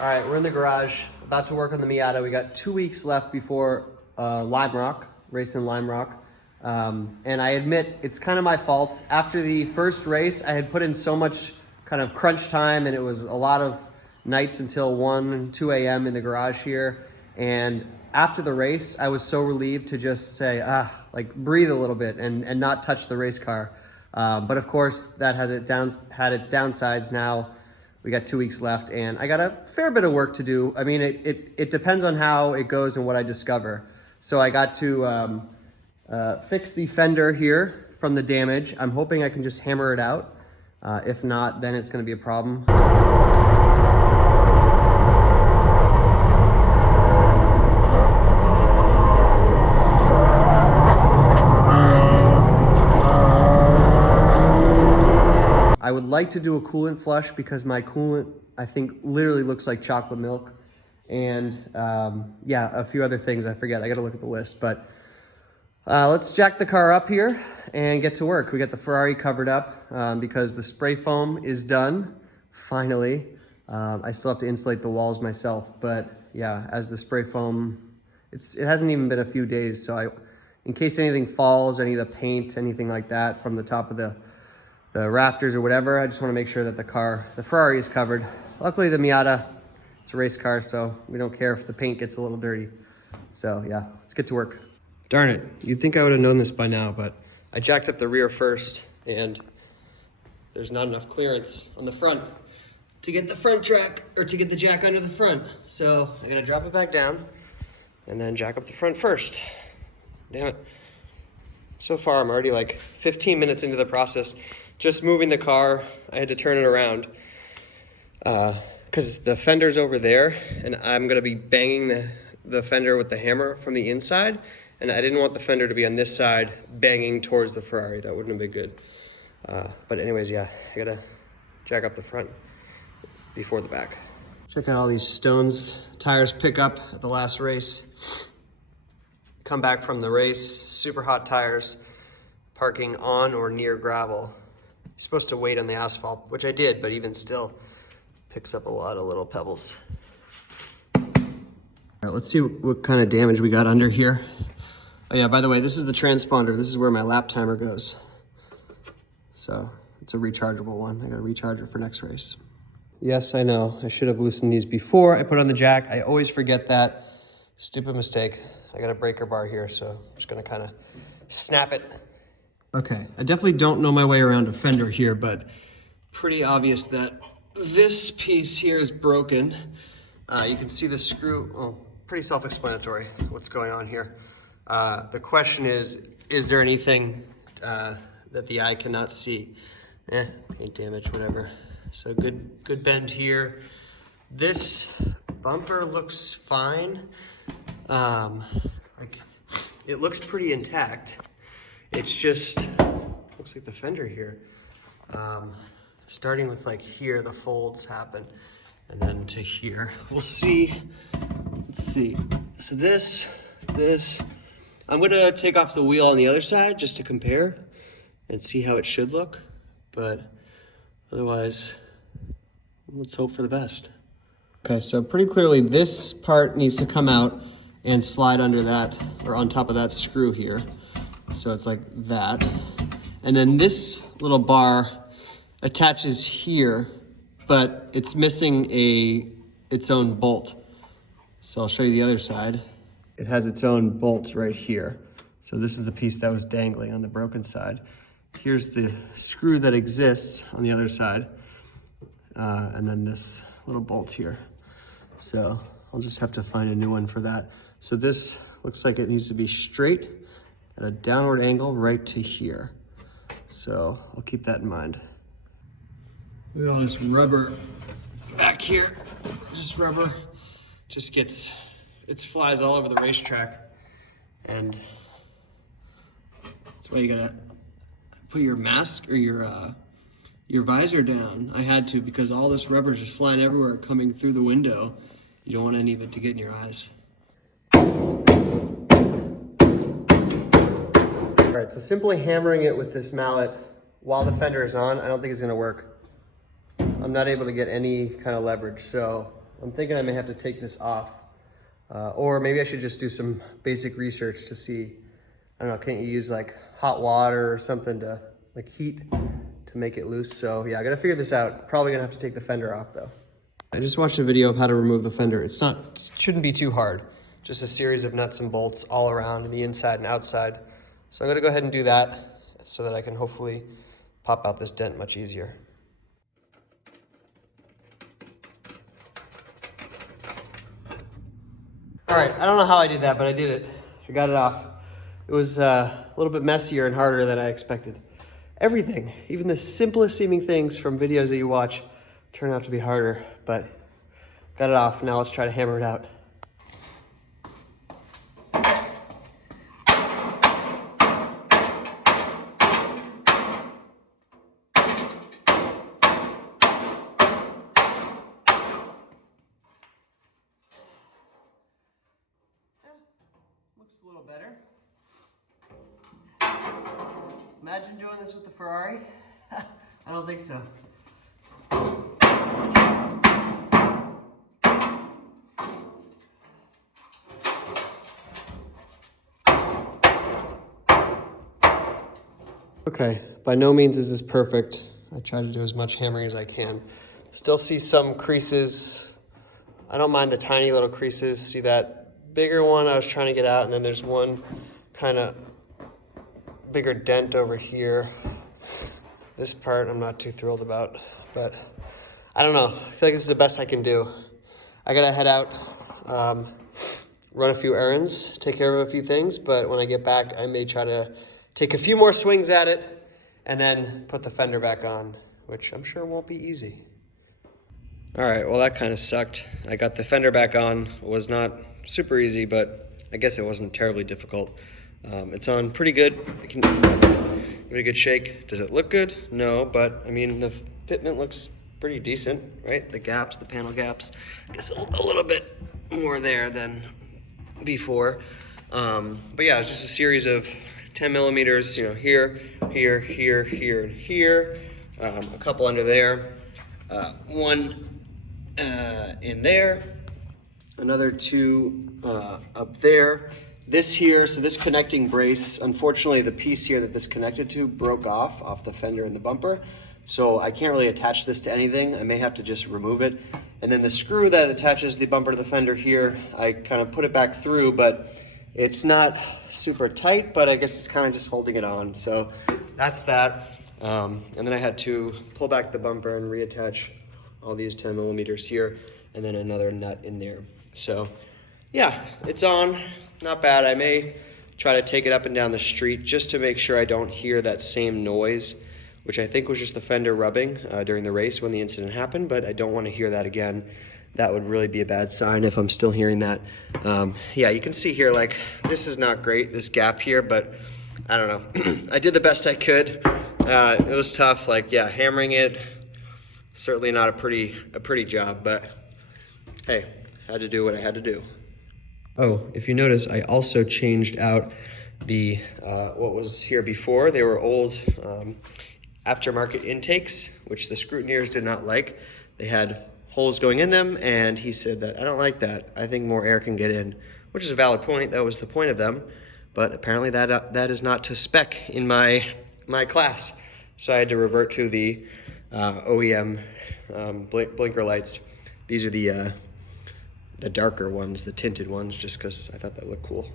All right, we're in the garage, about to work on the Miata. We got 2 weeks left before Lime Rock, race in Lime Rock. And I admit, it's kind of my fault. After the first race, I had put in so much kind of crunch time, and it was a lot of nights until 1, 2 a.m. in the garage here. And after the race, I was so relieved to just say, like breathe a little bit and not touch the race car. But of course, that had its downsides. Now we got 2 weeks left, and I got a fair bit of work to do. I mean, it depends on how it goes and what I discover. So I got to fix the fender here from the damage. I'm hoping I can just hammer it out. If not, then it's going to be a problem. I would like to do a coolant flush because my coolant, I think, literally looks like chocolate milk. And yeah, a few other things I forget. I got to look at the list. But let's jack the car up here and get to work. We got the Ferrari covered up because the spray foam is done, finally. I still have to insulate the walls myself. But yeah, as the spray foam, it hasn't even been a few days. So in case anything falls, any of the paint, anything like that from the top of the rafters or whatever, I just want to make sure that the Ferrari is covered. Luckily the Miata, it's a race car, so we don't care if the paint gets a little dirty. So yeah, let's get to work. Darn it, you'd think I would have known this by now, but I jacked up the rear first and there's not enough clearance on the front to get the front jack, or to get the jack under the front. So I gotta drop it back down and then jack up the front first. Damn it. So far I'm already like 15 minutes into the process. Just moving the car, I had to turn it around because the fender's over there and I'm gonna be banging the fender with the hammer from the inside, and I didn't want the fender to be on this side banging towards the Ferrari. That wouldn't have been good. But anyways, yeah, I gotta jack up the front before the back. Check out all these stones tires pick up at the last race. Come back from the race, super hot tires, parking on or near gravel. You're supposed to wait on the asphalt, which I did, but even still, picks up a lot of little pebbles. All right, let's see what kind of damage we got under here. Oh yeah, by the way, this is the transponder. This is where my lap timer goes. So it's a rechargeable one. I gotta recharge it for next race. Yes, I know, I should have loosened these before I put on the jack. I always forget that. Stupid mistake. I got a breaker bar here, so I'm just gonna kind of snap it. Okay, I definitely don't know my way around a fender here, but pretty obvious that this piece here is broken. You can see the screw, oh, pretty self-explanatory what's going on here. The question is there anything that the eye cannot see? Paint damage, whatever. So good bend here. This bumper looks fine. Like, it looks pretty intact. It's just, looks like the fender here. Starting with like here, the folds happen, and then to here. We'll see, let's see. So this, I'm gonna take off the wheel on the other side just to compare and see how it should look. But otherwise, let's hope for the best. Okay, so pretty clearly this part needs to come out and slide under that, or on top of that screw here. So it's like that. And then this little bar attaches here, but it's missing its own bolt. So I'll show you the other side. It has its own bolt right here. So this is the piece that was dangling on the broken side. Here's the screw that exists on the other side. And then this little bolt here. So I'll just have to find a new one for that. So this looks like it needs to be straight at a downward angle right to here. So I'll keep that in mind. Look at all this rubber back here. This rubber just it flies all over the racetrack. And that's why you gotta put your mask or your visor down. I had to, because all this rubber is just flying everywhere, coming through the window. You don't want any of it to get in your eyes. All right, so simply hammering it with this mallet while the fender is on, I don't think it's gonna work. I'm not able to get any kind of leverage, so I'm thinking I may have to take this off. Or maybe I should just do some basic research to see, I don't know, can't you use like hot water or something to like heat to make it loose? So yeah, I gotta figure this out. Probably gonna have to take the fender off though. I just watched a video of how to remove the fender. It shouldn't be too hard. Just a series of nuts and bolts all around in the inside and outside. So I'm gonna go ahead and do that so that I can hopefully pop out this dent much easier. All right, I don't know how I did that, but I did it. I got it off. It was a little bit messier and harder than I expected. Everything, even the simplest seeming things from videos that you watch, turn out to be harder, but got it off. Now let's try to hammer it out. Looks a little better. Imagine doing this with the Ferrari. I don't think so. Okay, by no means is this perfect. I try to do as much hammering as I can. Still see some creases. I don't mind the tiny little creases. See that bigger one I was trying to get out, and then there's one kind of bigger dent over here. This part I'm not too thrilled about, but I don't know. I feel like this is the best I can do. I gotta head out, run a few errands, take care of a few things, but when I get back, I may try to take a few more swings at it and then put the fender back on, which I'm sure won't be easy. All right, well that kind of sucked. I got the fender back on. It was not super easy, but I guess it wasn't terribly difficult. It's on pretty good. I can give it a good shake. Does it look good? No, but I mean, the fitment looks pretty decent, right? The gaps, the panel gaps, I guess a little bit more there than before. But yeah, it's just a series of 10 millimeters, you know, here, here, here, here, and here. A couple under there. One in there. Another two up there. This here, so this connecting brace, unfortunately the piece here that this connected to broke off the fender and the bumper. So I can't really attach this to anything. I may have to just remove it. And then the screw that attaches the bumper to the fender here, I kind of put it back through, but it's not super tight, but I guess it's kind of just holding it on. So that's that. And then I had to pull back the bumper and reattach all these 10 millimeters here, and then another nut in there. So yeah, it's on. Not bad. I may try to take it up and down the street just to make sure I don't hear that same noise, which I think was just the fender rubbing during the race when the incident happened, but I don't want to hear that again. That would really be a bad sign if I'm still hearing that. Yeah, you can see here, like, this is not great, this gap here, but I don't know. I did the best I could. It was tough, like, yeah, hammering it, certainly not a pretty job, but hey, had to do what I had to do. Oh, if you notice, I also changed out the, what was here before. They were old aftermarket intakes, which the scrutineers did not like. They had holes going in them, and he said that, I don't like that. I think more air can get in, which is a valid point. That was the point of them. But apparently that is not to spec in my class. So I had to revert to the OEM blinker lights. These are the darker ones, the tinted ones, just because I thought that looked cool.